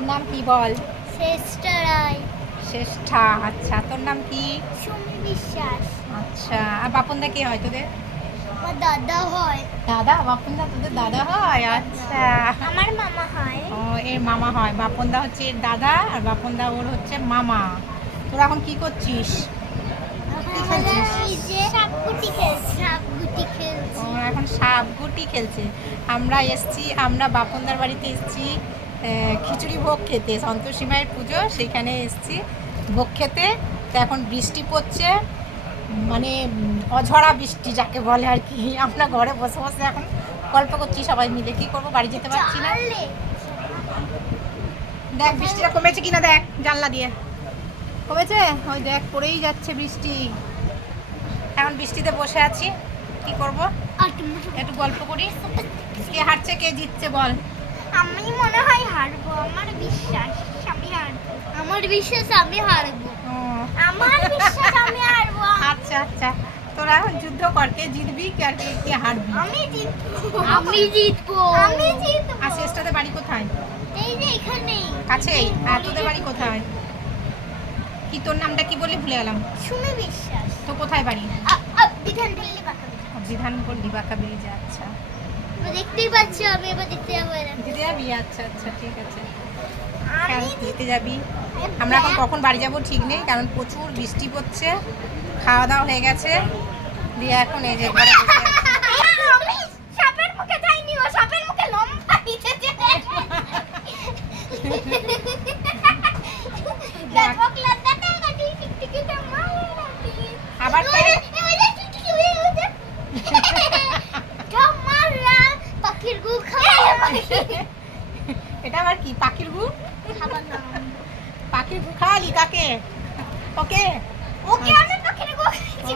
তোর নাম কি বল? শ্রেষ্ঠা রায়। শ্রেষ্ঠা, আচ্ছা। তোর নাম কি? সুমি বিশ্বাস। আচ্ছা। আর বাপনদা কে হয় তোদের? আমার দাদা হয়। দাদা? বাপনদা তোদের দাদা হয়? আচ্ছা। আমার মামা হয়। ও, এর মামা হয়। বাপনদা হচ্ছে এর দাদা, আর বাপনদা ওর হচ্ছে মামা। তোরা এখন কি করছিস? কি খেলছিস? ও, এখন সাপ গুটি খেলছে। আমরা এসছি, আমরা বাপনদার বাড়িতে এসছি খিচুড়ি ভোগ খেতে। সন্তোষী মায়ের পুজো, সেইখানে এসছি ভোগ খেতে। তো এখন বৃষ্টি পড়ছে, মানে অঝরা বৃষ্টি যাকে বলে আর কি। আমরা ঘরে বসে বসে এখন গল্প করছি সবাই মিলে। কি করবো, বাড়ি যেতে পারছি না। দেখ বৃষ্টিটা কমেছে কিনা, দেখ জানলা দিয়ে। কমেছে? ওই দেখ, পড়েই যাচ্ছে বৃষ্টি। এখন বৃষ্টিতে বসে আছি, কি করব? একটু গল্প করি। কে হারছে কে জিতছে বল? আমি মনে হয় হারবো। আমার বিশ্বাস আমি হারবো। আমার বিশ্বাস আমি হারবো। আমার বিশ্বাস আমি হারবো। আচ্ছা আচ্ছা, তোরা এখন যুদ্ধ কর, কে জিতবি আর কে হারবি। আমি জিতবো। আমি জিতবো। আমি জিতবো। আর শেষটাতে বাড়ি কোথায়? এই যে এখানেই কাছেই? আর তোদের বাড়ি কোথায়? কি তোর নামটা কি বলে ভুলে গেলাম। সুমি বিশ্বাস। তো কোথায় বাড়ি? বিধান ঢিল্লি বাঁকা। বিধানপুর ডিবাকা ব্রিজে। আচ্ছা, দেখতেই পাচ্ছি। আমি এবার দেখতে যাবো। দিতে যাবি? আচ্ছা আচ্ছা, ঠিক আছে। আমি দিতে যাবি? আমরা এখন কখন বাড়ি যাব ঠিক নেই, কারণ প্রচুর বৃষ্টি পড়ছে। খাওয়া দাওয়া হয়ে গেছে, দিয়ে এখন এই যে ঘরে বসে আছি। আমি সাপের মুখে যাইনি, ও সাপের মুখে লম্বা দিতেছে। দেখক লাগতে গাটি টিকটিকিটা মারলাতি। আবার পাখির গু খাওয়া। এটা আবার কি? পাখির গু? খাবার না। পাখির গু খাওয়ালি কাকে? ওকে? ওকে আমি পাখির গু খাইছি।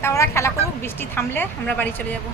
তা ওরা খেলা করুক, বৃষ্টি থামলে আমরা বাড়ি চলে যাব।